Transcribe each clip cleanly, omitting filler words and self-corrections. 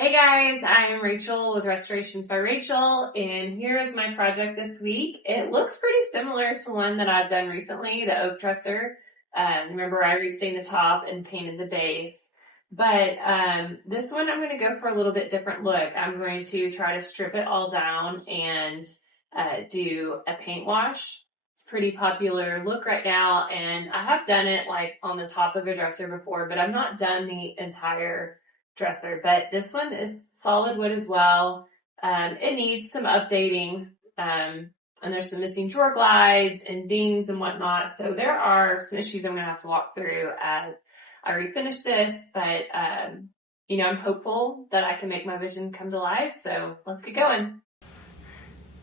Hey guys, I am Rachel with Restorations by Rachel, and here is my project this week. It looks pretty similar to one that I've done recently, the oak dresser. Remember I restained the top and painted the base. But this one I'm going to go for a little bit different look. I'm going to try to strip it all down and do a paint wash. It's a pretty popular look right now, and I have done it like on the top of a dresser before, but I've not done the entire dresser, but this one is solid wood as well. It needs some updating, and there's some missing drawer glides and dings and whatnot. So there are some issues I'm going to have to walk through as I refinish this, but, I'm hopeful that I can make my vision come to life. So let's get going.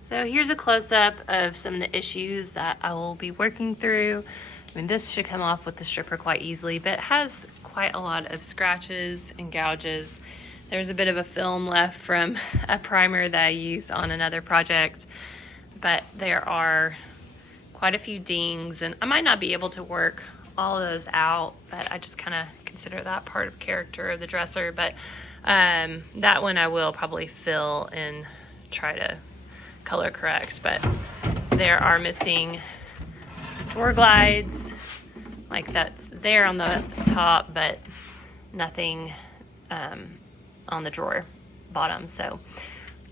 So here's a close-up of some of the issues that I will be working through. I mean, this should come off with the stripper quite easily, but it has quite a lot of scratches and gouges. There's a bit of a film left from a primer that I used on another project, but there are quite a few dings, and I might not be able to work all of those out, but I just kind of consider that part of character of the dresser. But that one I will probably fill and try to color correct. But there are missing drawer glides, like that's there on the top, but nothing on the drawer bottom. So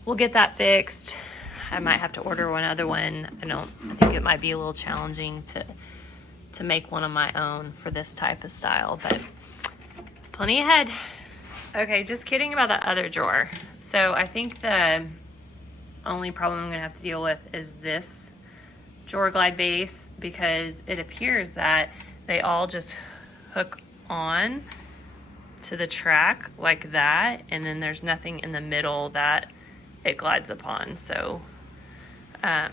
we'll get that fixed. I might have to order one other one. I think it might be a little challenging to make one of my own for this type of style, but plenty ahead. Okay, just kidding about that other drawer. So I think the only problem I'm gonna have to deal with is this drawer glide base, because it appears that they all just hook on to the track like that, and then there's nothing in the middle that it glides upon. So I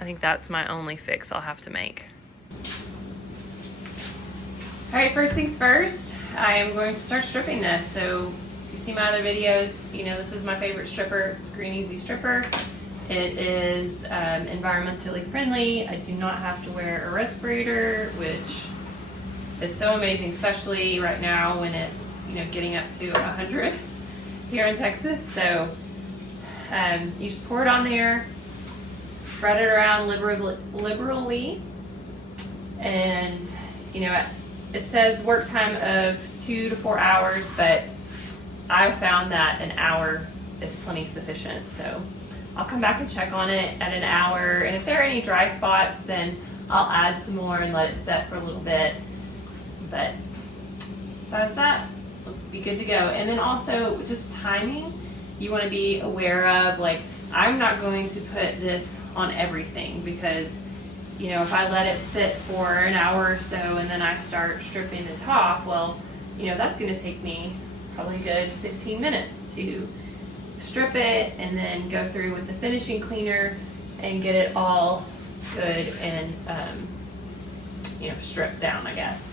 think that's my only fix I'll have to make. All right, first things first, I am going to start stripping this. So if you see my other videos, you know this is my favorite stripper. It's Green Easy Stripper. It is environmentally friendly. I do not have to wear a respirator, which is so amazing, especially right now when it's getting up to 100 here in Texas. So you just pour it on there, spread it around liberally, and it says work time of 2 to 4 hours, but I found that an hour is plenty sufficient. So I'll come back and check on it at an hour, and if there are any dry spots, then I'll add some more and let it set for a little bit. But besides that, we'll be good to go. And then also just timing, you want to be aware of, like, I'm not going to put this on everything, because if I let it sit for an hour or so and then I start stripping the top, well, that's going to take me probably a good 15 minutes to strip it and then go through with the finishing cleaner and get it all good and stripped down, I guess.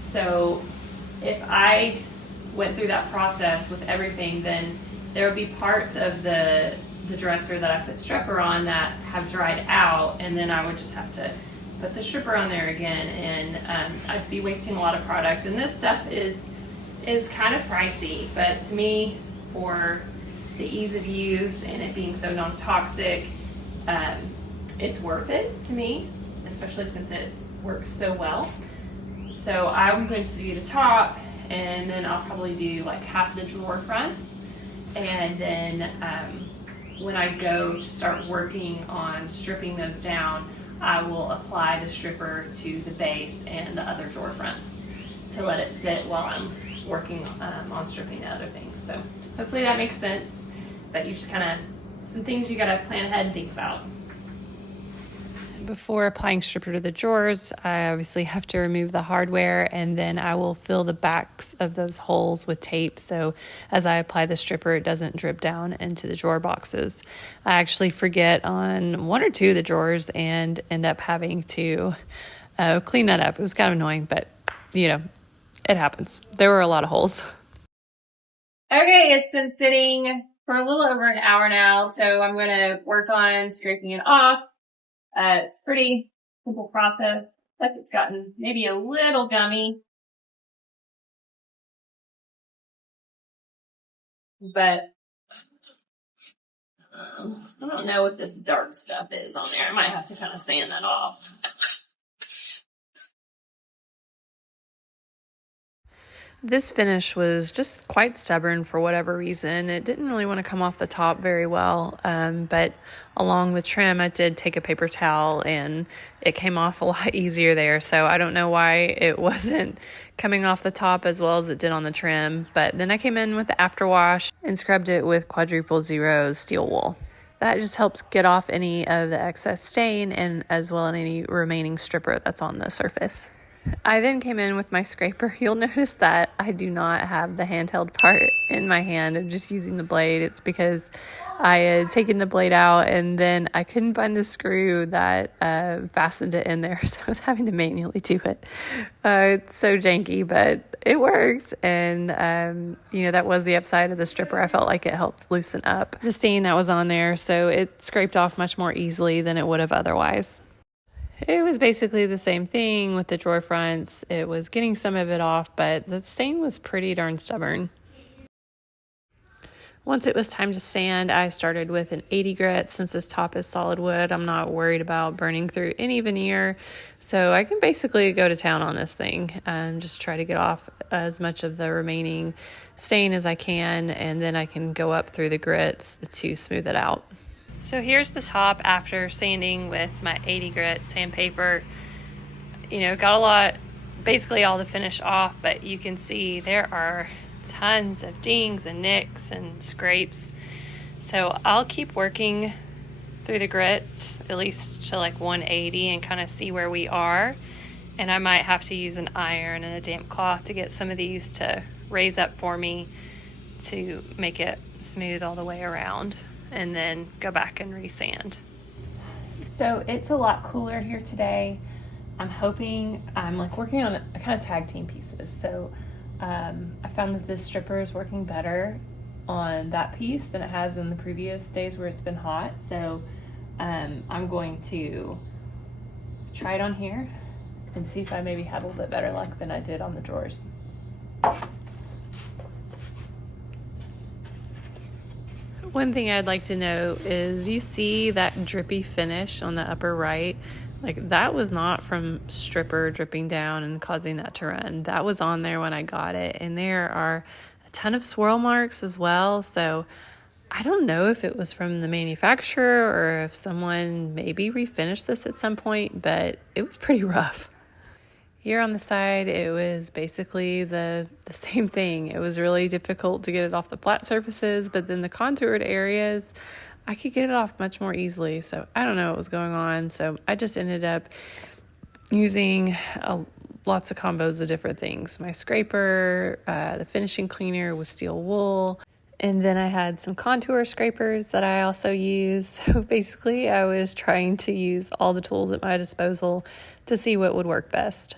So if I went through that process with everything, then there would be parts of the dresser that I put stripper on that have dried out, and then I would just have to put the stripper on there again, and I'd be wasting a lot of product. And this stuff is kind of pricey, but to me, for the ease of use and it being so non-toxic, it's worth it to me, especially since it works so well. So I'm going to do the top, and then I'll probably do like half the drawer fronts, and then when I go to start working on stripping those down, I will apply the stripper to the base and the other drawer fronts to let it sit while I'm working on stripping the other things. So hopefully that makes sense, but you just kind of, some things you gotta plan ahead and think about. Before applying stripper to the drawers, I obviously have to remove the hardware, and then I will fill the backs of those holes with tape, so as I apply the stripper, it doesn't drip down into the drawer boxes. I actually forget on 1 or 2 of the drawers and end up having to clean that up. It was kind of annoying, but it happens. There were a lot of holes. Okay, it's been sitting for a little over an hour now, so I'm going to work on scraping it off. It's a pretty simple process. Like it's gotten maybe a little gummy, but I don't know what this dark stuff is on there. I might have to kind of sand that off. This finish was just quite stubborn for whatever reason. It didn't really want to come off the top very well, but along the trim, I did take a paper towel and it came off a lot easier there. So I don't know why it wasn't coming off the top as well as it did on the trim. But then I came in with the afterwash and scrubbed it with quadruple zero steel wool. That just helps get off any of the excess stain and as well as any remaining stripper that's on the surface. I then came in with my scraper. You'll notice that I do not have the handheld part in my hand. I'm just using the blade. It's because I had taken the blade out and then I couldn't find the screw that fastened it in there, so I was having to manually do it. It's so janky, but it worked. And, that was the upside of the stripper. I felt like it helped loosen up the stain that was on there, so it scraped off much more easily than it would have otherwise. It was basically the same thing with the drawer fronts. It was getting some of it off, but the stain was pretty darn stubborn. Once it was time to sand, I started with an 80 grit. Since this top is solid wood, I'm not worried about burning through any veneer. So I can basically go to town on this thing and just try to get off as much of the remaining stain as I can, and then I can go up through the grits to smooth it out. So here's the top after sanding with my 80 grit sandpaper. Got basically all the finish off, but you can see there are tons of dings and nicks and scrapes. So I'll keep working through the grits, at least to like 180, and kind of see where we are. And I might have to use an iron and a damp cloth to get some of these to raise up for me to make it smooth all the way around, and then go back and resand. So it's a lot cooler here today. I'm working on a kind of tag team pieces. So I found that this stripper is working better on that piece than it has in the previous days where it's been hot. So I'm going to try it on here and see if I maybe have a little bit better luck than I did on the drawers. One thing I'd like to note is you see that drippy finish on the upper right. Like, that was not from stripper dripping down and causing that to run. That was on there when I got it. And there are a ton of swirl marks as well. So I don't know if it was from the manufacturer or if someone maybe refinished this at some point, but it was pretty rough. Here on the side, it was basically the same thing. It was really difficult to get it off the flat surfaces, but then the contoured areas, I could get it off much more easily. So I don't know what was going on. So I just ended up using lots of combos of different things. My scraper, the finishing cleaner with steel wool, and then I had some contour scrapers that I also use. So basically, I was trying to use all the tools at my disposal to see what would work best.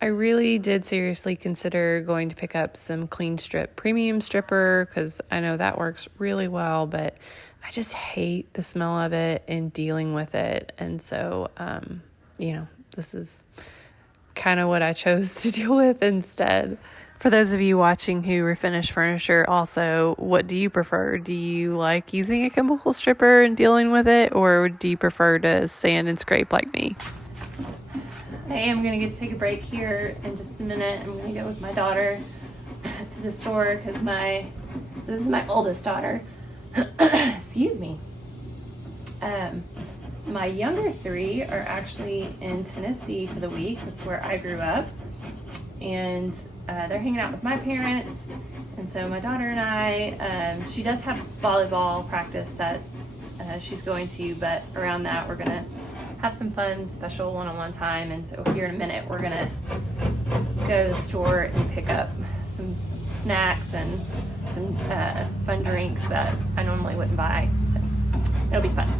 I really did seriously consider going to pick up some Clean Strip premium stripper because I know that works really well, but I just hate the smell of it and dealing with it. And so, this is kind of what I chose to deal with instead. For those of you watching who refinish furniture also, what do you prefer? Do you like using a chemical stripper and dealing with it, or do you prefer to sand and scrape like me? Hey, I'm going to get to take a break here in just a minute. I'm going to go with my daughter to the store because this is my oldest daughter. Excuse me. My younger three are actually in Tennessee for the week. That's where I grew up. And they're hanging out with my parents. And so my daughter and I, she does have volleyball practice that she's going to, but around that we're going to have some fun, special one-on-one time. And so here in a minute, we're going to go to the store and pick up some snacks and some fun drinks that I normally wouldn't buy. So it'll be fun.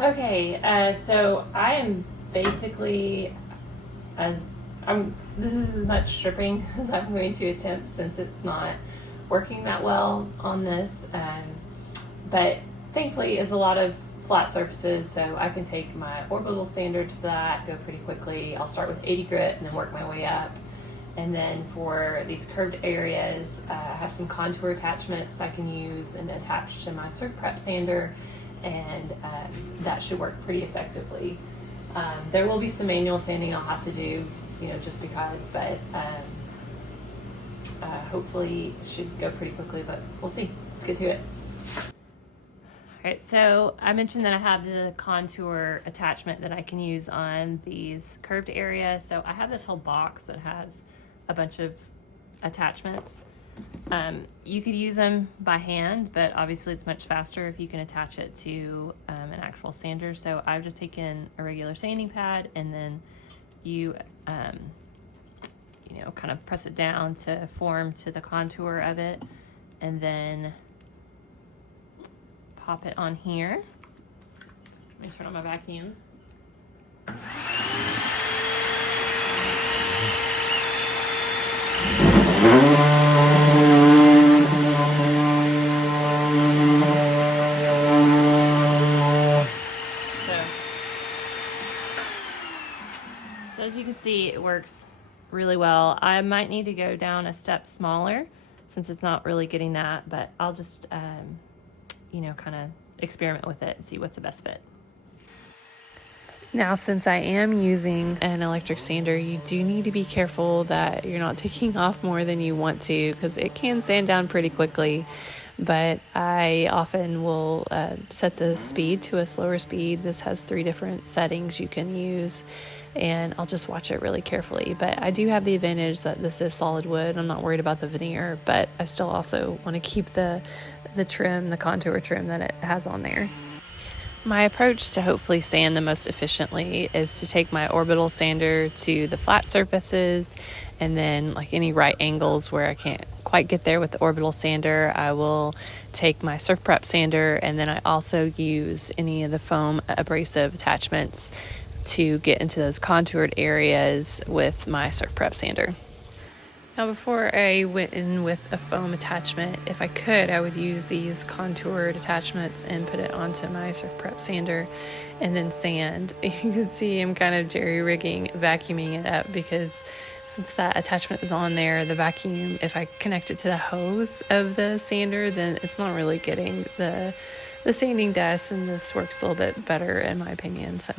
Okay, so I am basically this is as much stripping as I'm going to attempt since it's not working that well on this. But thankfully it's a lot of flat surfaces, so I can take my orbital sander to that, go pretty quickly. I'll start with 80 grit and then work my way up. And then for these curved areas, I have some contour attachments I can use and attach to my surf prep sander, and that should work pretty effectively. There will be some manual sanding I'll have to do, just because, but hopefully it should go pretty quickly, but we'll see. Let's get to it. All right, so I mentioned that I have the contour attachment that I can use on these curved areas. So I have this whole box that has a bunch of attachments. You could use them by hand, but obviously it's much faster if you can attach it to an actual sander. So I've just taken a regular sanding pad, and then you kind of press it down to form to the contour of it, and then pop it on here. Let me turn on my vacuum. So as you can see, it works really well. I might need to go down a step smaller since it's not really getting that, but I'll just kind of experiment with it and see what's the best fit. Now, since I am using an electric sander, you do need to be careful that you're not taking off more than you want to, because it can sand down pretty quickly. But I often will set the speed to a slower speed. This has 3 different settings you can use, and I'll just watch it really carefully. But I do have the advantage that this is solid wood. I'm not worried about the veneer, but I still also want to keep the trim, the contour trim that it has on there. My approach to hopefully sand the most efficiently is to take my orbital sander to the flat surfaces, and then like any right angles where I can't quite get there with the orbital sander, I will take my surf prep sander, and then I also use any of the foam abrasive attachments to get into those contoured areas with my surf prep sander. Now, before I went in with a foam attachment, if I could, I would use these contoured attachments and put it onto my surf prep sander and then sand. You can see I'm kind of jerry-rigging, vacuuming it up, because since that attachment is on there, the vacuum, if I connect it to the hose of the sander, then it's not really getting the sanding dust, and this works a little bit better in my opinion. So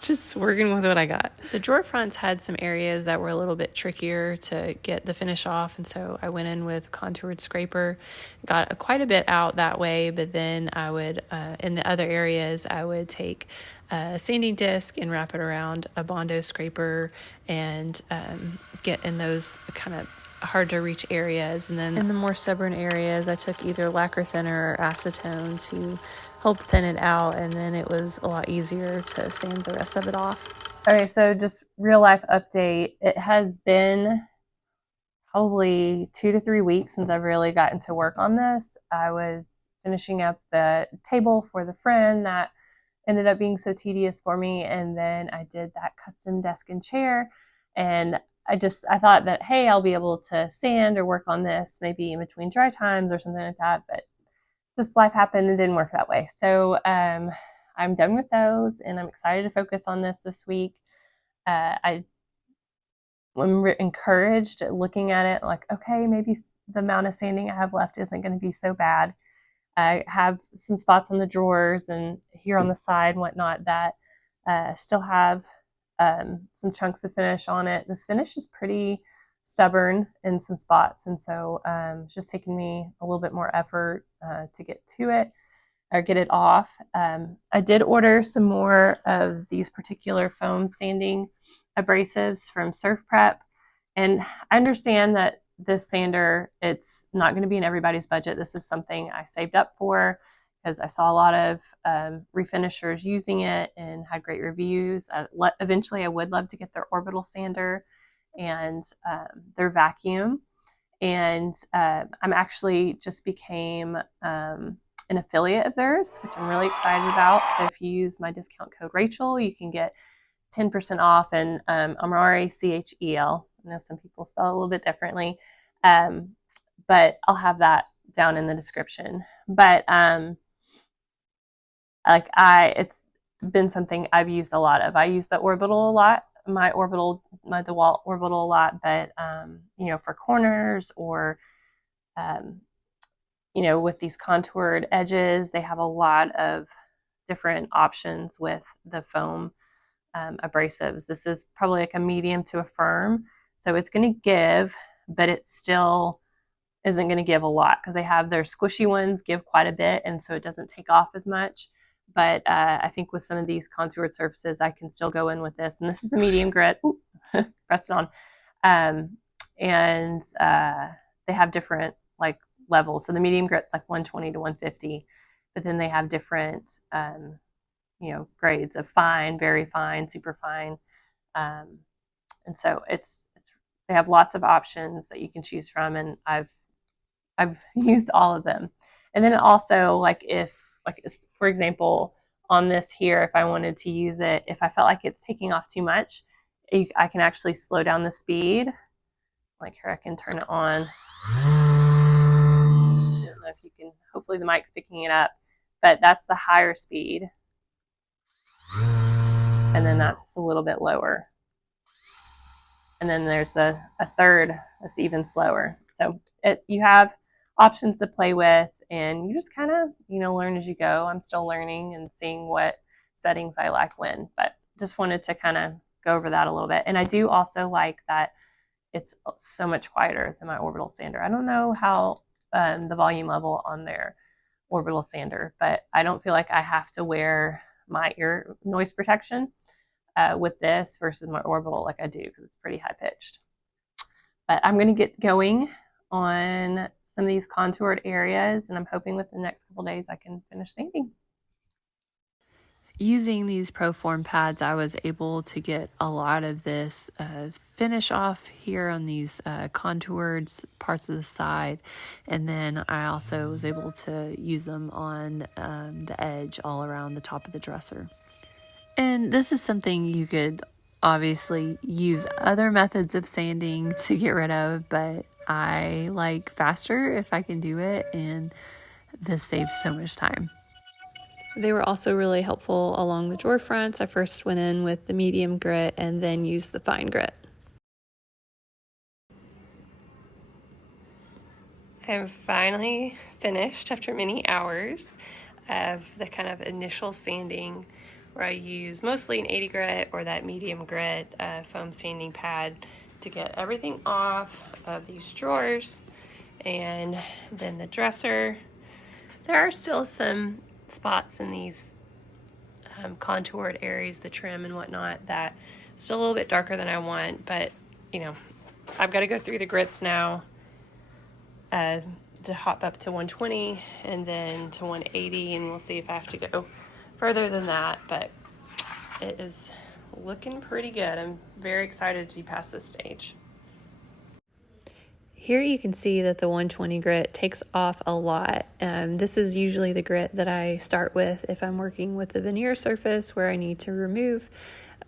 just working with what I got. The drawer fronts had some areas that were a little bit trickier to get the finish off, and so I went in with contoured scraper, got quite a bit out that way. But then I would in the other areas, I would take a sanding disc and wrap it around a Bondo scraper and get in those kind of hard to reach areas. And then in the more stubborn areas, I took either lacquer thinner or acetone to help thin it out, and then it was a lot easier to sand the rest of it off. Okay, so just real life update. It has been probably 2 to 3 weeks since I've really gotten to work on this. I was finishing up the table for the friend that ended up being so tedious for me, and then I did that custom desk and chair, and I thought that, hey, I'll be able to sand or work on this maybe in between dry times or something like that, but just life happened and didn't work that way. So I'm done with those, and I'm excited to focus on this week. I'm encouraged at looking at it like, okay, maybe the amount of sanding I have left isn't going to be so bad. I have some spots on the drawers and here on the side and whatnot that still have some chunks of finish on it. This finish is pretty stubborn in some spots, and so it's just taking me a little bit more effort to get to it or get it off. I did order some more of these particular foam sanding abrasives from Surf Prep, and I understand that this sander, it's not going to be in everybody's budget. This is something I saved up for because I saw a lot of refinishers using it and had great reviews. Eventually, I would love to get their orbital sander and their vacuum. And I'm actually just became an affiliate of theirs, which I'm really excited about. So if you use my discount code Rachel, you can get 10% off, and Amare, CHEL. I know some people spell it a little bit differently, but I'll have that down in the description. But it's been something I've used a lot of. I use the orbital a lot my DeWalt orbital a lot, but you know, for corners or you know, with these contoured edges, they have a lot of different options with the foam abrasives. This is probably like a medium to a firm, so it's going to give, but it still isn't going to give a lot because they have their squishy ones give quite a bit, and so it doesn't take off as much. But I think with some of these contoured surfaces, I can still go in with this. And this is the medium grit. Ooh, pressed it on. And they have different like levels. So the medium grit's like 120 to 150, but then they have different, you know, grades of fine, very fine, super fine. And so they have lots of options that you can choose from, and I've used all of them. And then also, like if, like for example, on this here, if I wanted to use it, if I felt like it's taking off too much, I can actually slow down the speed. Like here, I can turn it on. I don't know if you can, hopefully the mic's picking it up, but that's the higher speed. And then that's a little bit lower. And then there's a third that's even slower. So you have options to play with, and you just kind of, you know, learn as you go. I'm still learning and seeing what settings I like when, but just wanted to kind of go over that a little bit. And I do also like that it's so much quieter than my orbital sander. I don't know how the volume level on their orbital sander, but I don't feel like I have to wear my ear noise protection with this versus my orbital like I do, because it's pretty high pitched. But I'm going to get going on some of these contoured areas, and I'm hoping within the next couple days I can finish sanding. Using these ProForm pads, I was able to get a lot of this finish off here on these contoured parts of the side, and then I also was able to use them on the edge all around the top of the dresser. And this is something you could obviously use other methods of sanding to get rid of, but I like faster if I can do it, and this saves so much time. They were also really helpful along the drawer fronts. I first went in with the medium grit and then used the fine grit. I'm finally finished after many hours of the kind of initial sanding, where I use mostly an 80 grit or that medium grit foam sanding pad to get everything off of these drawers. And then the dresser, there are still some spots in these contoured areas, the trim and whatnot, that still a little bit darker than I want, but you know, I've got to go through the grits now to hop up to 120 and then to 180, and we'll see if I have to go further than that, but it is looking pretty good. I'm very excited to be past this stage. Here you can see that the 120 grit takes off a lot. This is usually the grit that I start with if I'm working with the veneer surface where I need to remove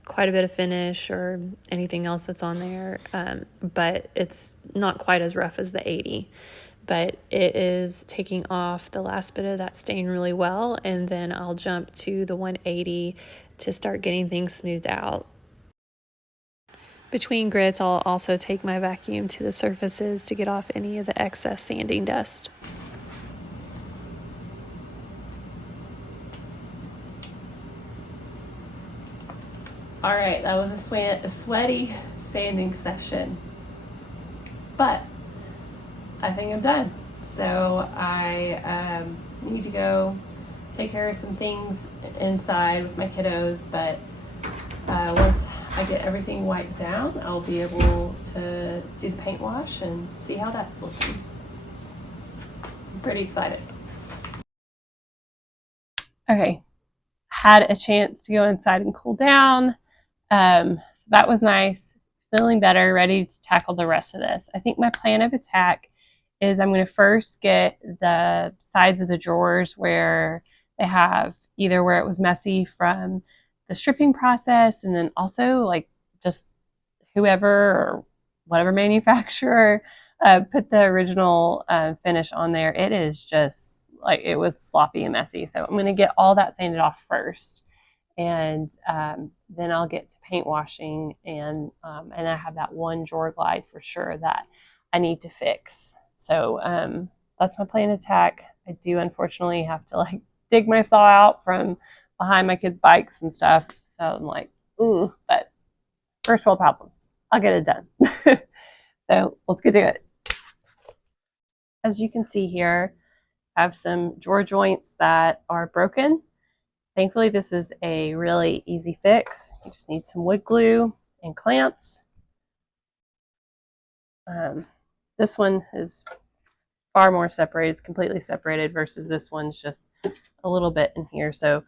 quite a bit of finish or anything else that's on there, but it's not quite as rough as the 80. But it is taking off the last bit of that stain really well, and then I'll jump to the 180 to start getting things smoothed out. Between grits, I'll also take my vacuum to the surfaces to get off any of the excess sanding dust. All right, that was a sweaty sanding session, but I think I'm done. So I need to go take care of some things inside with my kiddos, but once I get everything wiped down, I'll be able to do the paint wash and see how that's looking. I'm pretty excited. Okay, had a chance to go inside and cool down. So that was nice. Feeling better, ready to tackle the rest of this. I think my plan of attack is I'm going to first get the sides of the drawers where they have either where it was messy from the stripping process, and then also like just whoever or whatever manufacturer put the original finish on there. It is just like, it was sloppy and messy. So I'm going to get all that sanded off first. And then I'll get to paint washing, and I have that one drawer glide for sure that I need to fix. So that's my plan of attack. I do unfortunately have to like dig my saw out from behind my kids' bikes and stuff. So I'm like, ooh, but first world problems. I'll get it done. So let's get to it. As you can see here, I have some drawer joints that are broken. Thankfully, this is a really easy fix. You just need some wood glue and clamps. This one is far more separated. It's completely separated versus this one's just a little bit in here. So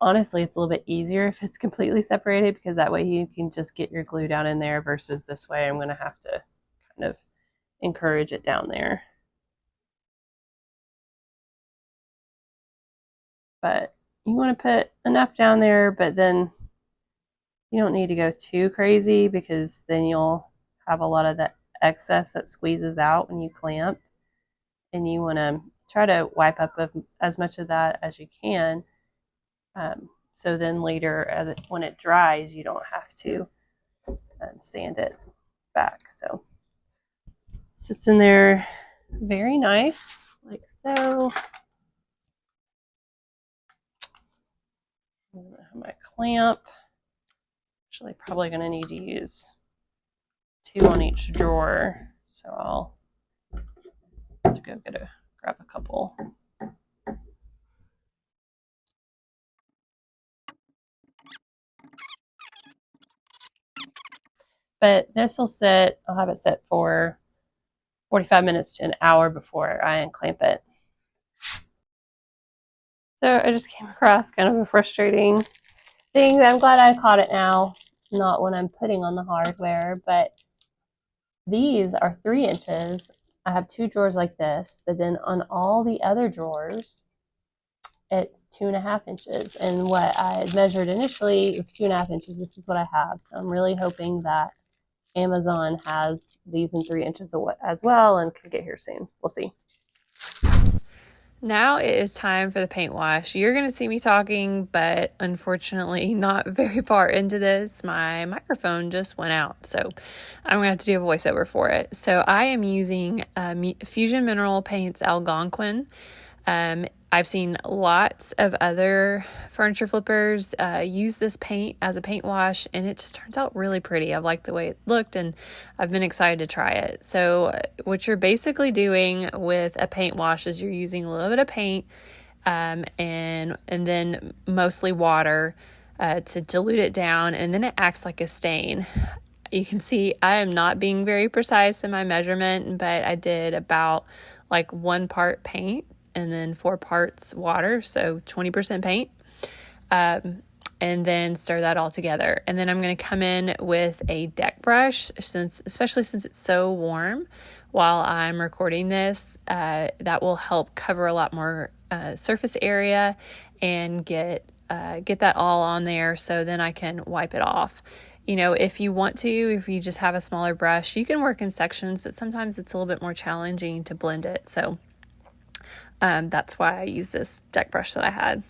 honestly, it's a little bit easier if it's completely separated, because that way you can just get your glue down in there versus this way I'm going to have to kind of encourage it down there. But you want to put enough down there, but then you don't need to go too crazy, because then you'll have a lot of that excess that squeezes out when you clamp. And you want to try to wipe up as much of that as you can. So then later, when it dries, you don't have to sand it back. So sits in there very nice, like so. I'm gonna have my clamp. Actually, probably gonna need to use 2 on each drawer. So I'll have to go grab a couple. But this will sit, I'll have it set for 45 minutes to an hour before I unclamp it. So I just came across kind of a frustrating thing that I'm glad I caught it now, not when I'm putting on the hardware, but these are 3 inches. I have 2 drawers like this, but then on all the other drawers, it's 2.5 inches. And what I had measured initially was 2.5 inches. This is what I have. So I'm really hoping that Amazon has these in 3 inches as well and can get here soon. We'll see. Now it is time for the paint wash. You're going to see me talking, but unfortunately not very far into this. My microphone just went out, so I'm going to have to do a voiceover for it. So I am using Fusion Mineral Paints Algonquin. I've seen lots of other furniture flippers use this paint as a paint wash, and it just turns out really pretty. I like the way it looked, and I've been excited to try it. So what you're basically doing with a paint wash is you're using a little bit of paint and then mostly water to dilute it down, and then it acts like a stain. You can see I am not being very precise in my measurement, but I did about like 1 part paint and then 4 parts water, so 20% paint, and then stir that all together. And then I'm going to come in with a deck brush, especially since it's so warm while I'm recording this. That will help cover a lot more surface area and get that all on there, so then I can wipe it off. You know, if you want to, if you just have a smaller brush, you can work in sections, but sometimes it's a little bit more challenging to blend it. So that's why I use this deck brush that I had.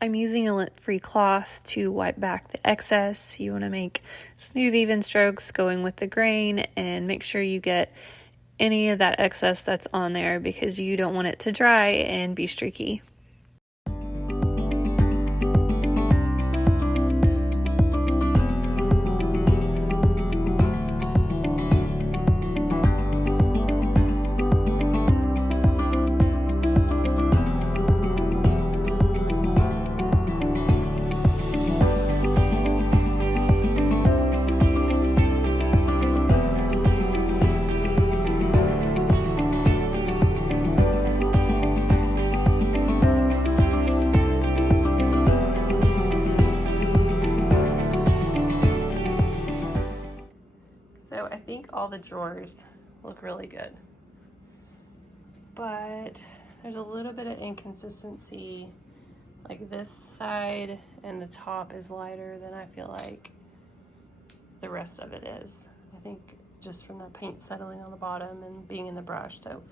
I'm using a lint-free cloth to wipe back the excess. You want to make smooth, even strokes going with the grain, and make sure you get any of that excess that's on there, because you don't want it to dry and be streaky. So I think all the drawers look really good, but there's a little bit of inconsistency. Like this side and the top is lighter than I feel like the rest of it is. I think just from the paint settling on the bottom and being in the brush. So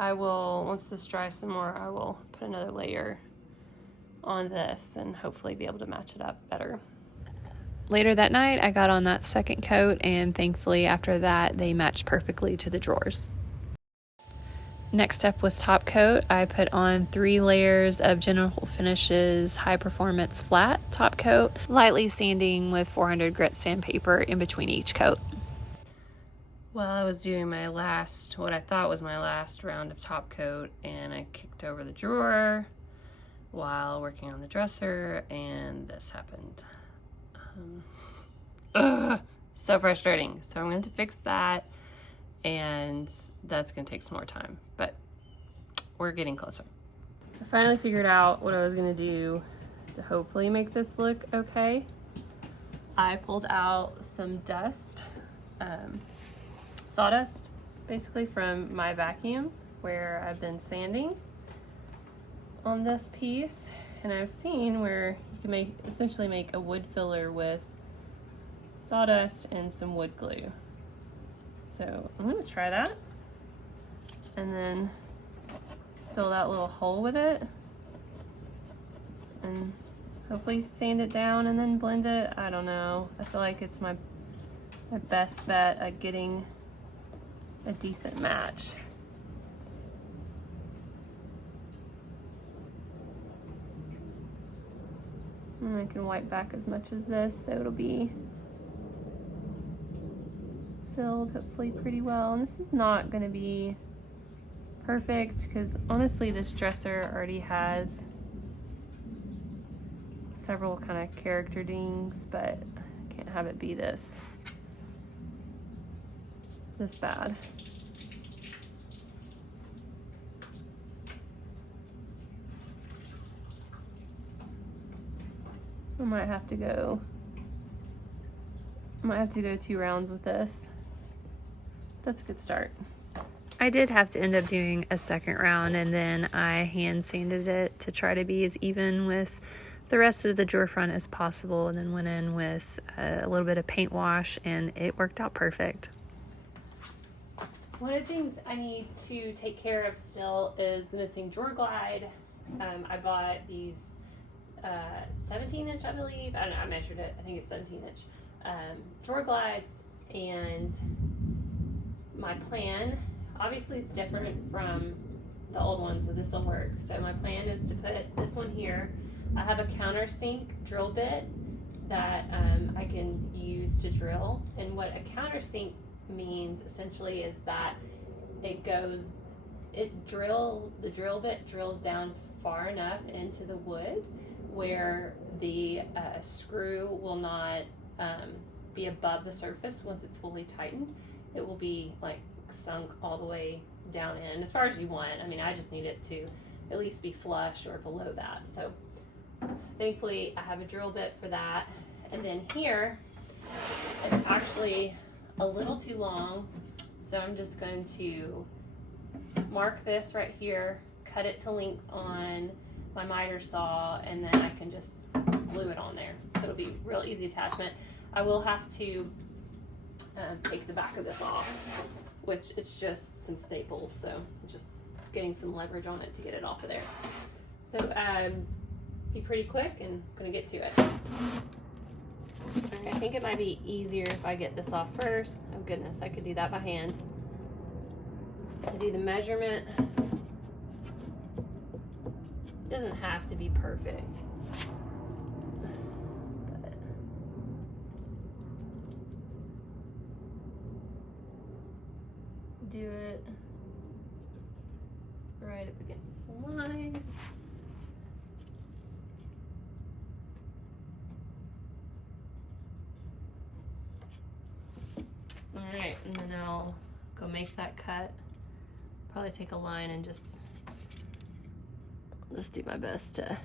I will, once this dries some more, I will put another layer on this and hopefully be able to match it up better. Later that night, I got on that second coat, and thankfully after that, they matched perfectly to the drawers. Next step was top coat. I put on 3 layers of Gentle Finishes High Performance Flat top coat, lightly sanding with 400 grit sandpaper in between each coat. Well, I was doing what I thought was my last round of top coat, and I kicked over the drawer while working on the dresser, and this happened. So frustrating. So I'm going to fix that, and that's going to take some more time, but we're getting closer. I finally figured out what I was going to do to hopefully make this look okay. I pulled out some dust, sawdust, basically from my vacuum where I've been sanding on this piece, and I've seen where you can essentially make a wood filler with sawdust and some wood glue. So I'm going to try that and then fill that little hole with it and hopefully sand it down and then blend it. I don't know. I feel like it's my best bet at getting a decent match. And I can wipe back as much as this so it'll be filled hopefully pretty well. And this is not going to be perfect because honestly this dresser already has several kind of character dings, but I can't have it be this bad. I might have to go 2 rounds with this. That's a good start. I did have to end up doing a second round, and then I hand sanded it to try to be as even with the rest of the drawer front as possible, and then went in with a little bit of paint wash, and it worked out perfect. One of the things I need to take care of still is the missing drawer glide. I bought these 17-inch, I believe. I don't know, I measured it. I think it's 17-inch drawer glides, and my plan, obviously it's different from the old ones, but this will work. So my plan is to put this one here. I have a countersink drill bit that I can use to drill, and what a countersink means essentially is that the drill bit drills down far enough into the wood where the screw will not be above the surface. Once it's fully tightened, it will be like sunk all the way down in as far as you want. I mean, I just need it to at least be flush or below that. So thankfully I have a drill bit for that. And then here it's actually a little too long, so I'm just going to mark this right here, cut it to length on my miter saw, and then I can just glue it on there. So it'll be real easy attachment. I will have to take the back of this off, which it's just some staples, so just getting some leverage on it to get it off of there. So be pretty quick, and I'm gonna get to it. I think it might be easier if I get this off first. Oh goodness, I could do that by hand. To do the measurement, it doesn't have to be perfect, but do it right up against the line. Alright, and then I'll go make that cut. Probably take a line and just do my best to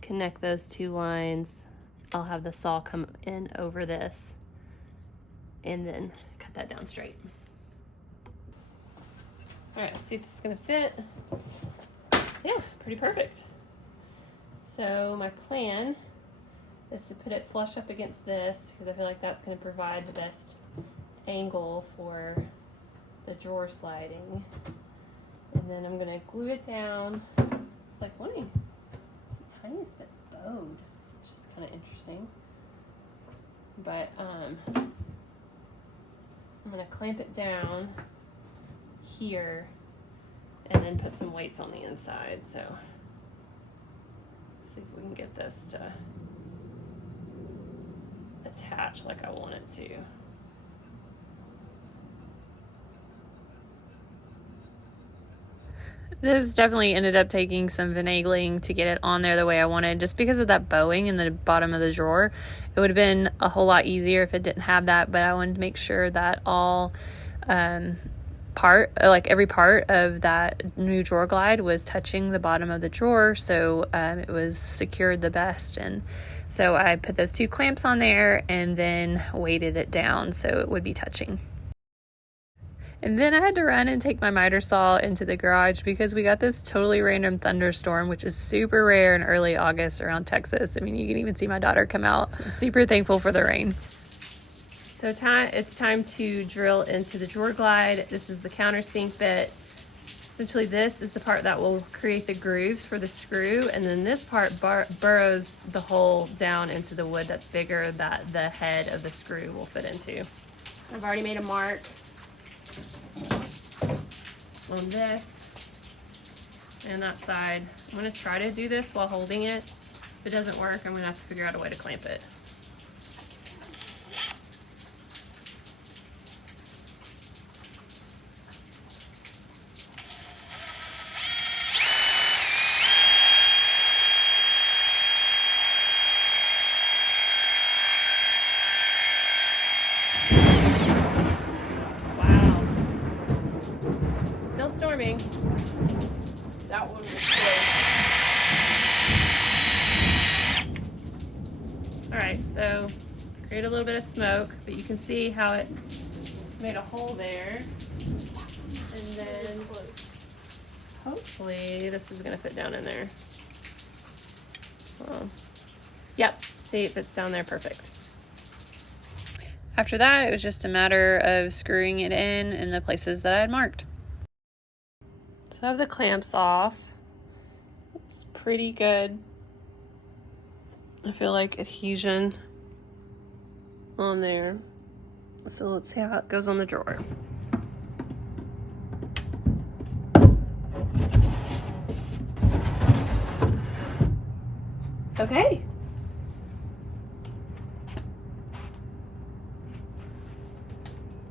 connect those 2 lines. I'll have the saw come in over this and then cut that down straight. Alright, let's see if this is gonna fit. Yeah, pretty perfect. So my plan is to put it flush up against this because I feel like that's going to provide the best angle for the drawer sliding. And then I'm going to glue it down. It's like, let me tiniest bit bowed, which is kind of interesting. But I'm gonna clamp it down here and then put some weights on the inside. So let's see if we can get this to attach like I want it to. This definitely ended up taking some finagling to get it on there the way I wanted, just because of that bowing in the bottom of the drawer. It would have been a whole lot easier if it didn't have that, but I wanted to make sure that all every part of that new drawer glide was touching the bottom of the drawer, so it was secured the best. And so I put those 2 clamps on there and then weighted it down so it would be touching. And then I had to run and take my miter saw into the garage because we got this totally random thunderstorm, which is super rare in early August around Texas. I mean, you can even see my daughter come out. Super thankful for the rain. So it's time to drill into the drawer glide. This is the countersink bit. Essentially, this is the part that will create the grooves for the screw, and then this part burrows the hole down into the wood that's bigger that the head of the screw will fit into. I've already made a mark on this and that side. I'm going to try to do this while holding it. If it doesn't work, I'm going to have to figure out a way to clamp it. Storming. That one was good. All right, so create a little bit of smoke, but you can see how it made a hole there. And then hopefully this is gonna fit down in there. Yep, see, it fits down there perfect. After that, it was just a matter of screwing it in the places that I had marked. So I have the clamps off. It's pretty good. I feel like adhesion on there. So let's see how it goes on the drawer. Okay.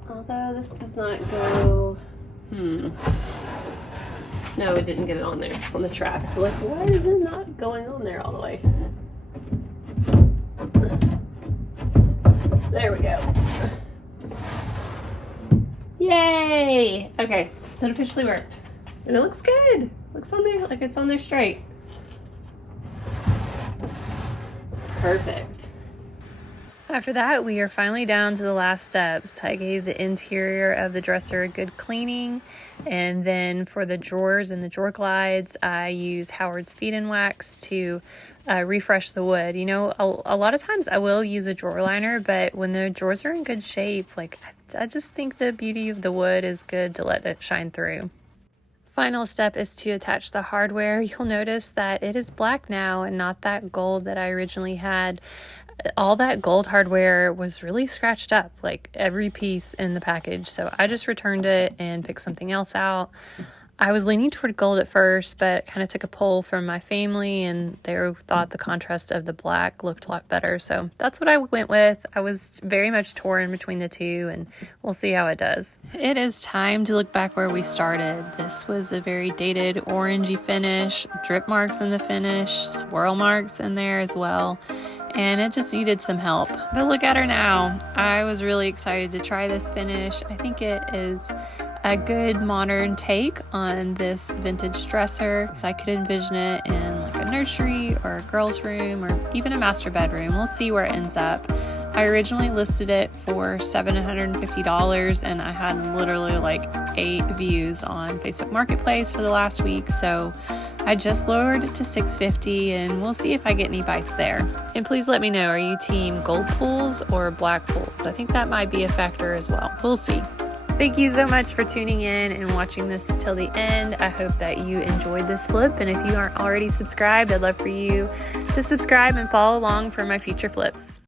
Although this does not go, no, it didn't get it on there, on the track. Like, why is it not going on there all the way? There we go. Yay! Okay, that officially worked. And it looks good. Looks on there like it's on there straight. Perfect. After that, we are finally down to the last steps. I gave the interior of the dresser a good cleaning, and then for the drawers and the drawer glides, I use Howard's Feed and Wax to refresh the wood. You know, a lot of times I will use a drawer liner, but when the drawers are in good shape, like, I just think the beauty of the wood is good to let it shine through. Final step is to attach the hardware. You'll notice that it is black now and not that gold that I originally had. All that gold hardware was really scratched up, like every piece in the package. So I just returned it and picked something else out. I was leaning toward gold at first, but kind of took a poll from my family and they thought the contrast of the black looked a lot better. So that's what I went with. I was very much torn between the two, and we'll see how it does. It is time to look back where we started. This was a very dated orangey finish, drip marks in the finish, swirl marks in there as well. And it just needed some help. But look at her now. I was really excited to try this finish. I think it is a good modern take on this vintage dresser. I could envision it in like a nursery or a girl's room or even a master bedroom. We'll see where it ends up. I originally listed it for $750 and I had literally like 8 views on Facebook Marketplace for the last week. So I just lowered it to $650 and we'll see if I get any bites there. And please let me know, are you team gold pools or black pools? I think that might be a factor as well. We'll see. Thank you so much for tuning in and watching this till the end. I hope that you enjoyed this flip, and if you aren't already subscribed, I'd love for you to subscribe and follow along for my future flips.